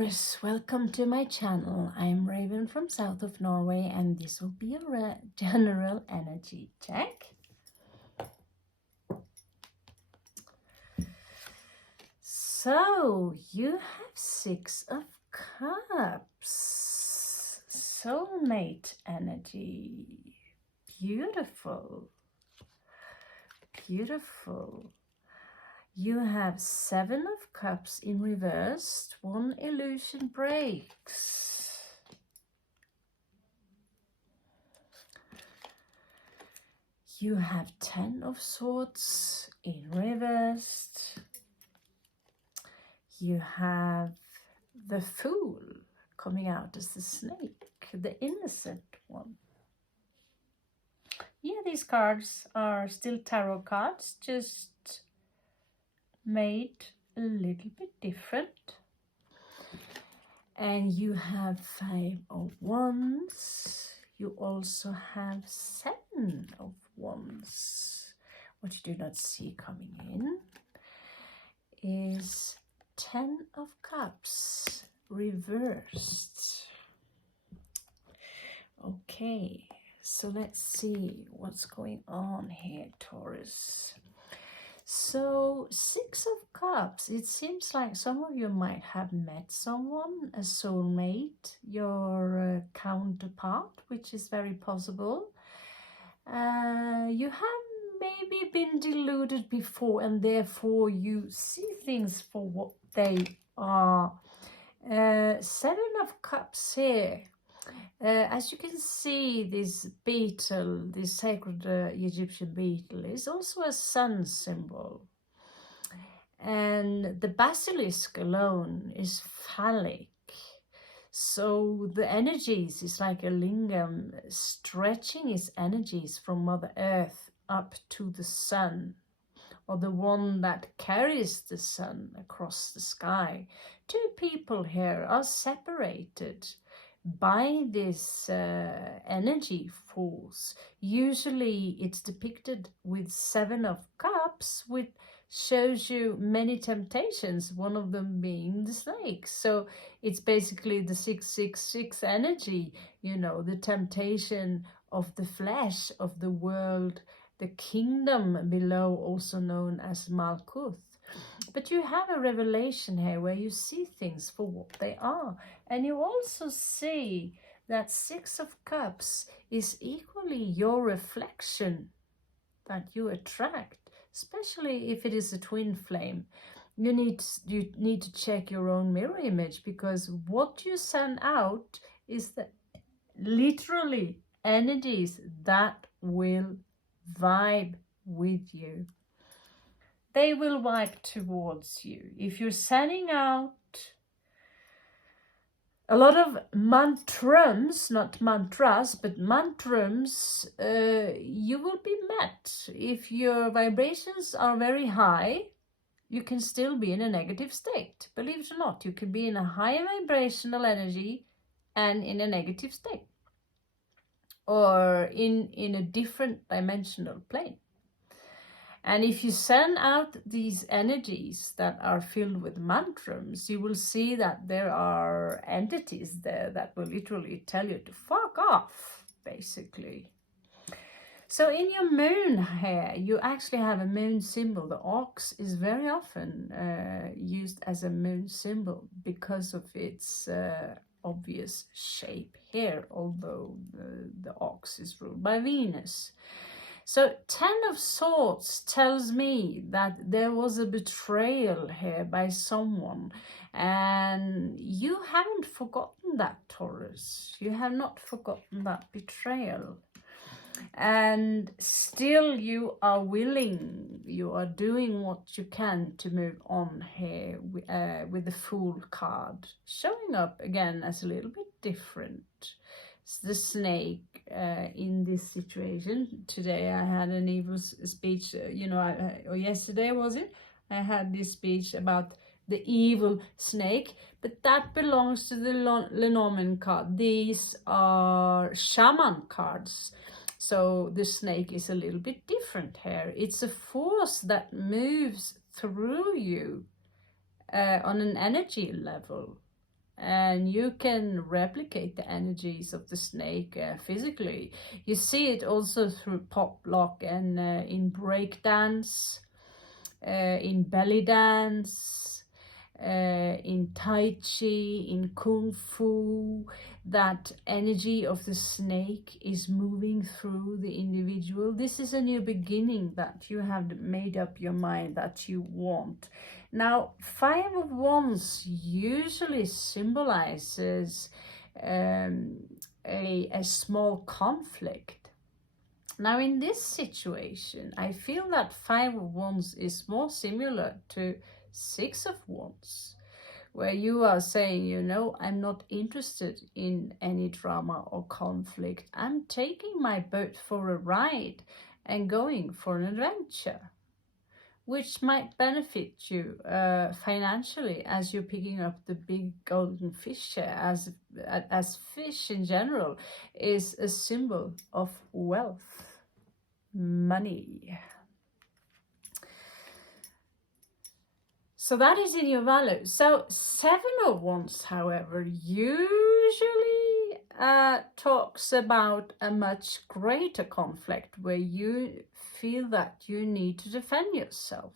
Taurus, welcome to my channel. I'm Raven from south of Norway and this will be a general energy check. So, you have 6 of Cups, soulmate energy, beautiful, beautiful. You have 7 of Cups in reversed, 1 illusion breaks. You have 10 of Swords in reversed. You have the Fool coming out as the snake, the innocent one. Yeah, these cards are still tarot cards, just made a little bit different. And you have 5 of Wands. You also have 7 of Wands. What you do not see coming in is 10 of Cups reversed. Okay, so let's see what's going on here, Taurus. So 6 of Cups, it seems like some of you might have met someone, a soulmate, your counterpart, which is very possible. You have maybe been deluded before and therefore you see things for what they are. 7 of Cups here. As you can see, this beetle, this sacred Egyptian beetle, is also a sun symbol. And the basilisk alone is phallic. So the energies is like a lingam, stretching its energies from Mother Earth up to the sun, or the one that carries the sun across the sky. 2 people here are separated by this energy force. Usually it's depicted with 7 of Cups, which shows you many temptations, one of them being the snake. So it's basically the 666 energy, you know, the temptation of the flesh, of the world, the kingdom below, also known as Malkuth. But you have a revelation here where you see things for what they are. And you also see that 6 of Cups is equally your reflection that you attract, especially if it is a twin flame. You need to check your own mirror image, because what you send out is the literally energies that will vibe with you. They will vibe towards you. If you're sending out a lot of mantrams, not mantras, but mantrams, you will be met. If your vibrations are very high, you can still be in a negative state. Believe it or not, you can be in a higher vibrational energy and in a negative state, or in a different dimensional plane. And if you send out these energies that are filled with mantrams, you will see that there are entities there that will literally tell you to fuck off, basically. So in your moon here, you actually have a moon symbol. The ox is very often used as a moon symbol because of its obvious shape here, although the ox is ruled by Venus. So 10 of Swords tells me that there was a betrayal here by someone, and you haven't forgotten that, Taurus. You have not forgotten that betrayal. And still you are willing, you are doing what you can to move on here with the Fool card, showing up again as a little bit different. The snake in this situation. Today I had an evil speech, or yesterday was it? I had this speech about the evil snake, but that belongs to the Lenormand card. These are shaman cards. So the snake is a little bit different here. It's a force that moves through you on an energy level. and you can replicate the energies of the snake physically. You see it also through pop lock and in break dance, in belly dance, in Tai Chi, in Kung Fu. That energy of the snake is moving through the individual. This is a new beginning that you have made up your mind that you want. Now, Five of Wands usually symbolizes a small conflict. Now, in this situation, I feel that Five of Wands is more similar to Six of Wands, where you are saying, you know, I'm not interested in any drama or conflict. I'm taking my boat for a ride and going for an adventure, which might benefit you financially as you're picking up the big golden fish here, as fish in general is a symbol of wealth, money. So that is in your value. So Seven of Wands, however, usually talks about a much greater conflict where you feel that you need to defend yourself.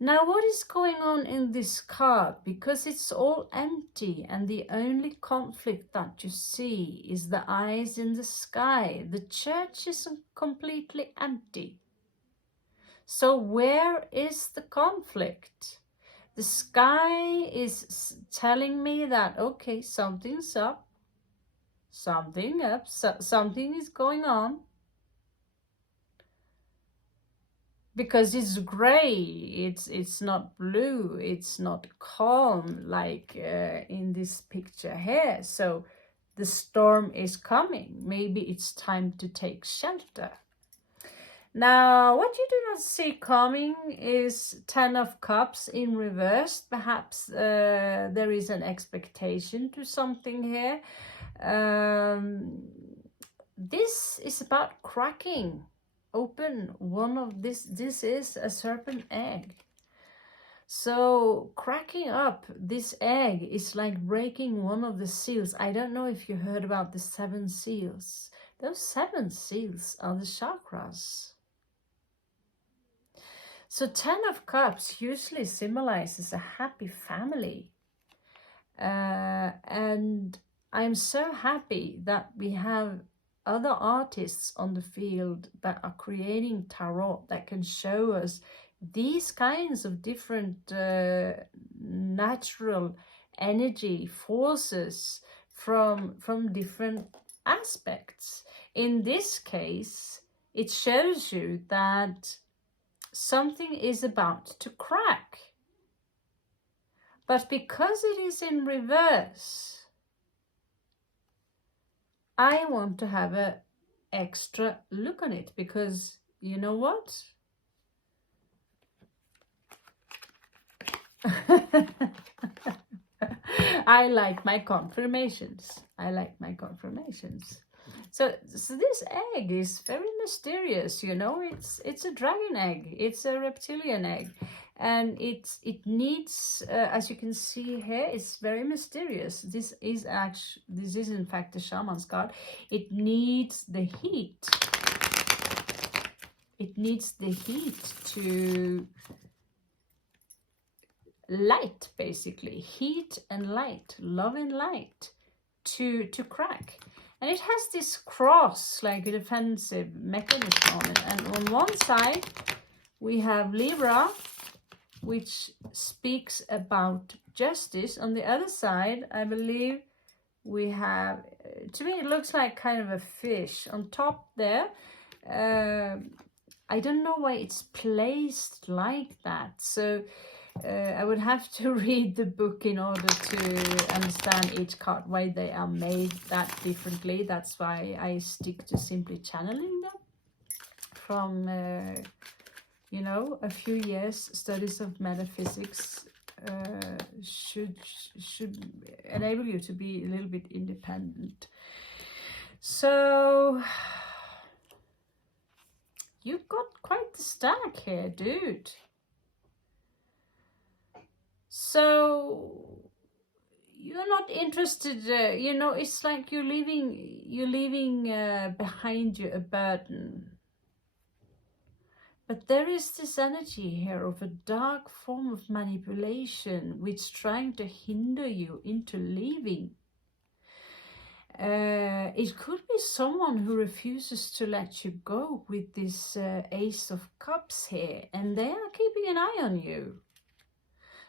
Now, what is going on in this card? Because it's all empty and the only conflict that you see is the eyes in the sky. The church is completely empty. So where is the conflict? The sky is telling me that, okay, something's up, something is going on. Because it's gray, it's not blue, it's not calm like in this picture here. So the storm is coming. Maybe it's time to take shelter. Now, what you do not see coming is Ten of Cups in reverse. Perhaps there is an expectation to something here. This is about cracking open one of this is a serpent egg. So cracking up this egg is like breaking one of the seals. I don't know if you heard about the 7 seals. Those 7 seals are the chakras. So 10 of Cups usually symbolizes a happy family. And I'm so happy that we have other artists on the field that are creating tarot that can show us these kinds of different natural energy forces from different aspects. In this case, it shows you that something is about to crack. But because it is in reverse, I want to have an extra look on it because you know what? I like my confirmations. So this egg is very mysterious, you know. It's a dragon egg. It's a reptilian egg. And it needs, as you can see here, it's very mysterious. This is in fact the shaman's card. It needs the heat. It needs the heat to light, basically. Heat and light, love and light to crack. And it has this cross, like a defensive mechanism on it. And on one side, we have Libra, which speaks about justice. On the other side, I believe we have, to me, it looks like kind of a fish. On top there, I don't know why it's placed like that. So I would have to read the book in order to understand each card, why they are made that differently. That's why I stick to simply channeling them from, you know, a few years studies of metaphysics should enable you to be a little bit independent. So you've got quite the stack here, dude. So you're not interested, you know, it's like you're leaving behind you a burden. But there is this energy here of a dark form of manipulation which trying to hinder you into leaving. It could be someone who refuses to let you go with this Ace of Cups here, and they are keeping an eye on you.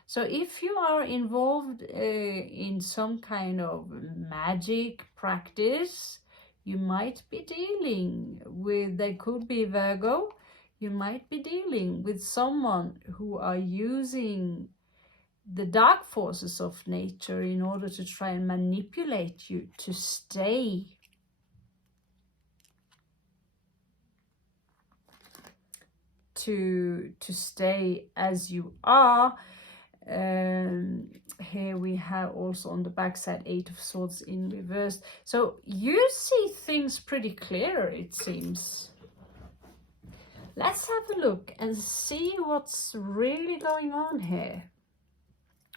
So if you are involved in some kind of magic practice, you might be dealing with, they could be Virgo, you might be dealing with someone who are using the dark forces of nature in order to try and manipulate you to stay. To stay as you are. Here we have also on the back side 8 of Swords in reverse. So you see things pretty clear, it seems. Let's have a look and see what's really going on here.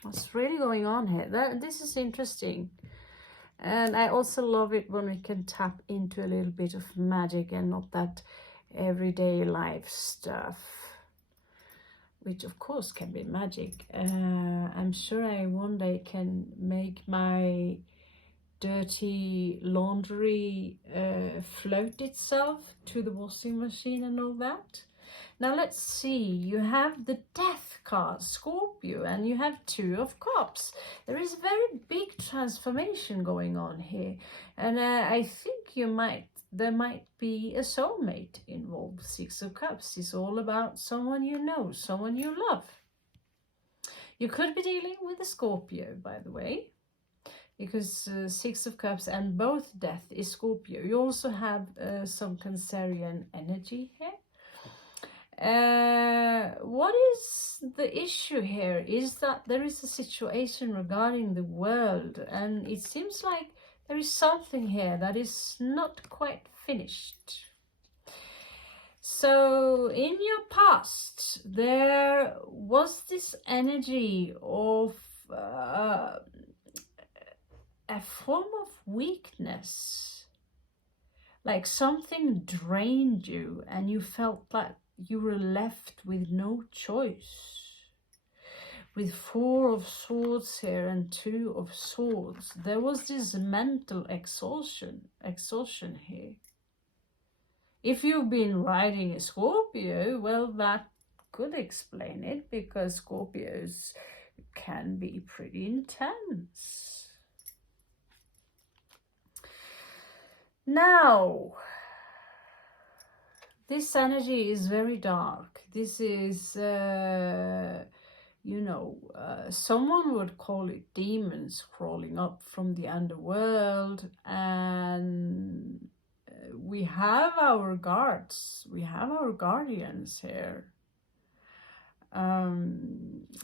What's really going on here? This is interesting. And I also love it when we can tap into a little bit of magic and not that everyday life stuff, which of course can be magic. I'm sure I one day can make my dirty laundry float itself to the washing machine and all that. Now let's see, you have the Death card, Scorpio, and you have 2 of Cups. There is a very big transformation going on here, and I think there might be a soulmate involved. 6 of Cups is all about someone you know, someone you love. You could be dealing with a Scorpio, by the way, because 6 of Cups and both Death is Scorpio. You also have some Cancerian energy here. What is the issue here is that there is a situation regarding the world, and it seems like there is something here that is not quite finished. So in your past there was this energy of a form of weakness, like something drained you and you felt like you were left with no choice. With 4 of Swords here and 2 of Swords, there was this mental exhaustion here. If you've been riding a Scorpio, well, that could explain it, because Scorpios can be pretty intense. Now, this energy is very dark. This is, you know, someone would call it demons crawling up from the underworld, and we have our guards, we have our guardians here.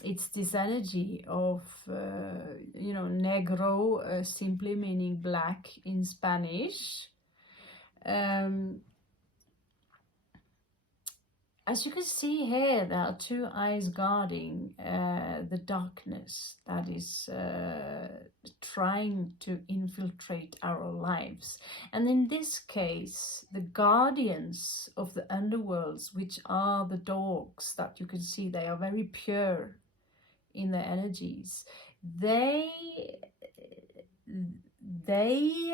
It's this energy of, you know, negro, simply meaning black in Spanish. As you can see here, there are 2 eyes guarding the darkness that is trying to infiltrate our lives. And in this case, the guardians of the underworlds, which are the dogs that you can see, they are very pure in their energies. They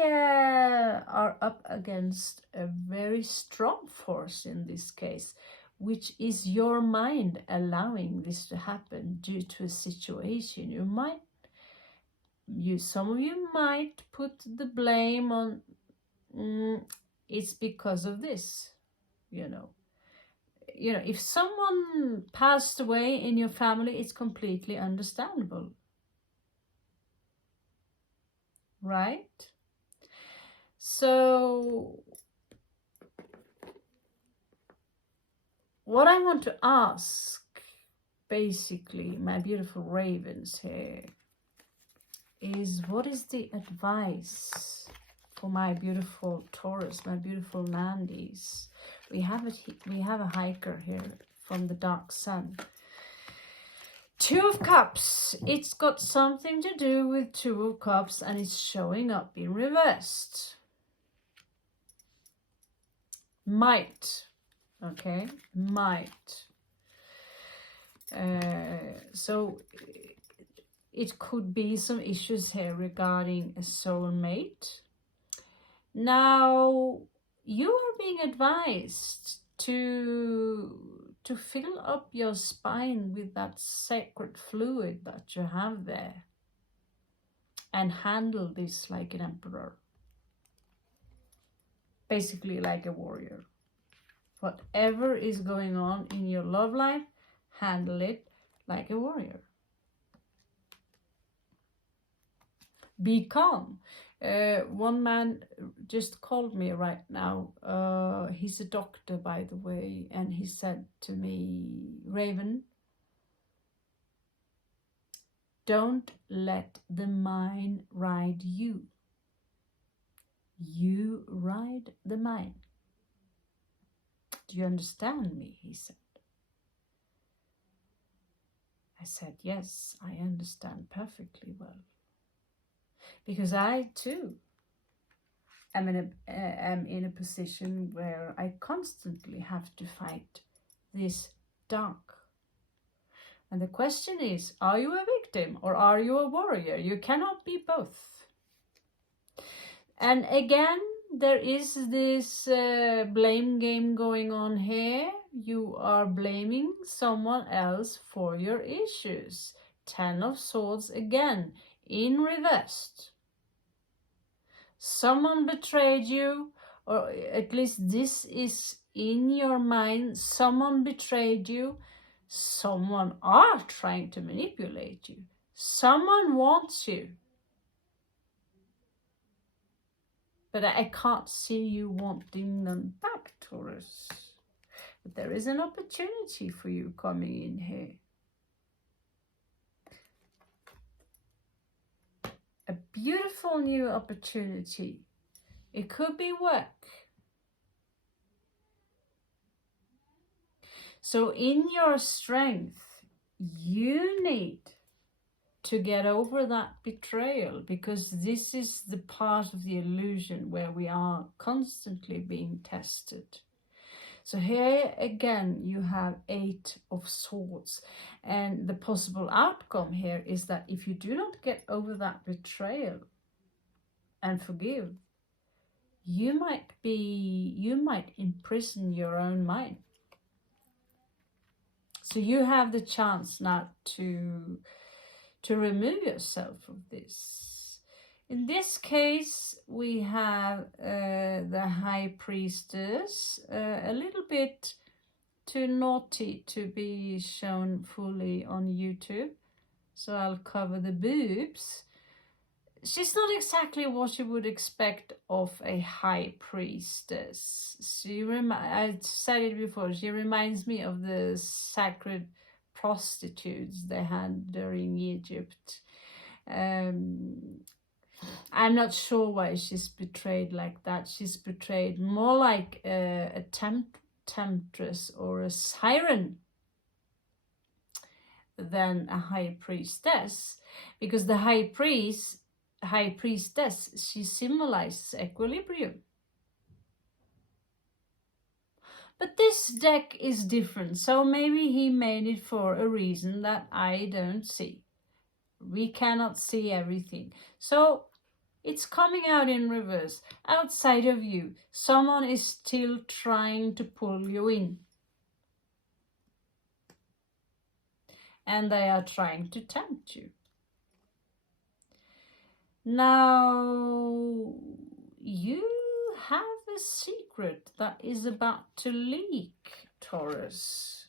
are up against a very strong force in this case, which is your mind allowing this to happen due to a situation. Some of you might put the blame on, it's because of this, you know. You know, if someone passed away in your family, it's completely understandable, right? So what I want to ask, basically, my beautiful ravens here, is what is the advice for my beautiful Taurus, my beautiful Nandis? We have a hiker here from the dark sun. Two of Cups. It's got something to do with Two of Cups, and it's showing up in reversed. Might. Okay, might. So it could be some issues here regarding a soulmate. Now, you are being advised to fill up your spine with that sacred fluid that you have there and handle this like an emperor. Basically like a warrior. Whatever is going on in your love life, handle it like a warrior. Be calm. One man just called me right now. He's a doctor, by the way, and he said to me, Raven, don't let the mind ride you. You ride the mind. Do you understand me? He said. I said, yes, I understand perfectly well. Because I too am in a position where I constantly have to fight this dark. And the question is, are you a victim or are you a warrior? You cannot be both. And again, there is this blame game going on here. You are blaming someone else for your issues. 10 of Swords again, in reversed. Someone betrayed you, or at least this is in your mind. Someone betrayed you. Someone are trying to manipulate you. Someone wants you. But I can't see you wanting them back, Taurus. But there is an opportunity for you coming in here. A beautiful new opportunity. It could be work. So in your strength, you need to get over that betrayal, because this is the part of the illusion where we are constantly being tested. So here again, you have 8 of Swords, and the possible outcome here is that if you do not get over that betrayal and forgive, you might imprison your own mind. So you have the chance now to remove yourself from this. In this case, we have the High Priestess, a little bit too naughty to be shown fully on YouTube. So I'll cover the boobs. She's not exactly what you would expect of a High Priestess. I said it before, she reminds me of the sacred prostitutes they had during Egypt. I'm not sure why she's portrayed like that. She's portrayed more like a temptress or a siren than a high priestess, because the high priestess, she symbolizes equilibrium. But this deck is different, so maybe he made it for a reason that I don't see. We cannot see everything. So it's coming out in reverse. Outside of you, someone is still trying to pull you in. And they are trying to tempt you. Now, you have a secret that is about to leak, Taurus.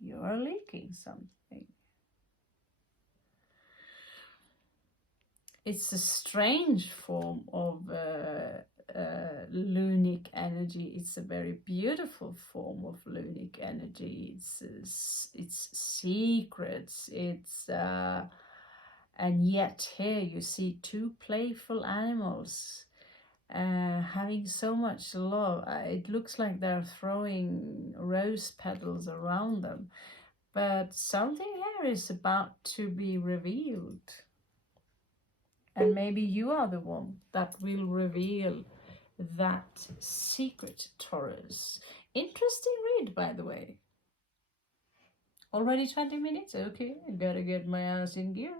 You are leaking something. It's a strange form of lunic energy. It's a very beautiful form of lunic energy. It's secrets. And yet here you see 2 playful animals having so much love. It looks like they're throwing rose petals around them. But something here is about to be revealed. And maybe you are the one that will reveal that secret, Taurus. Interesting read, by the way. Already 20 minutes? Okay, I gotta get my ass in gear.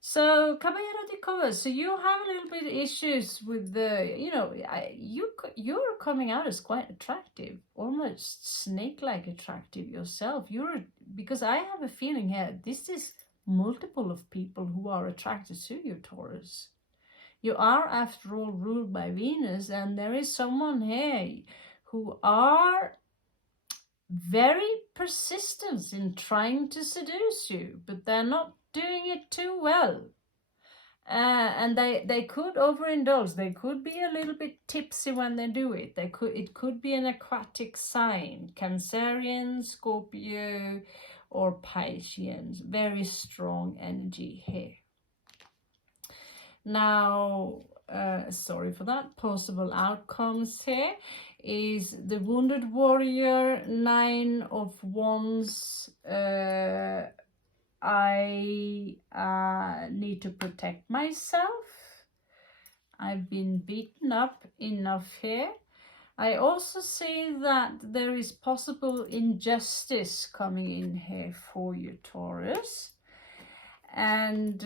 So, Caballero de Copas, so you have a little bit issues with the, you know, you're coming out as quite attractive, almost snake-like attractive yourself. Because I have a feeling here, this is multiple of people who are attracted to you, Taurus. You are, after all, ruled by Venus, and there is someone here who are very persistent in trying to seduce you, but they're not doing it too well. And they could overindulge. They could be a little bit tipsy when they do it. It could be an aquatic sign, Cancerian, Scorpio, or Pisceans. Very strong energy here. Now, sorry for that. Possible outcomes here is the Wounded Warrior, 9 of Wands. I need to protect myself. I've been beaten up enough here. I also see that there is possible injustice coming in here for you, Taurus. And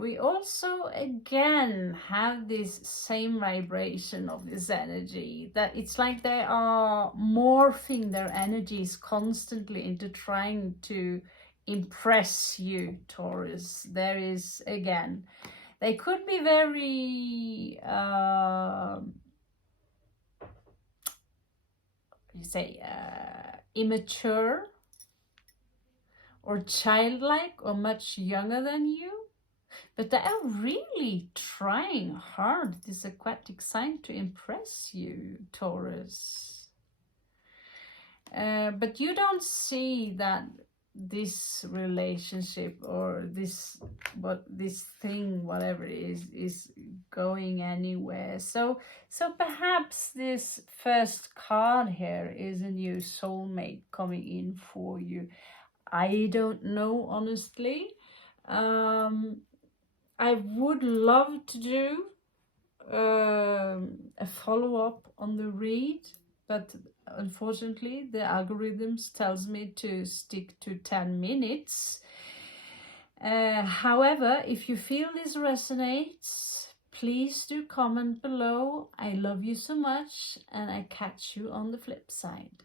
we also again have this same vibration of this energy, that it's like they are morphing their energies constantly into trying to impress you, Taurus. There is, again, they could be very immature or childlike or much younger than you, but they are really trying hard, this aquatic sign, to impress you, Taurus. But you don't see that this relationship or this thing, whatever it is going anywhere. So perhaps this first card here is a new soulmate coming in for you. I don't know, honestly. I would love to do a follow-up on the read, but unfortunately the algorithms tells me to stick to 10 minutes. However, if you feel this resonates, please do comment below. I love you so much, and I catch you on the flip side.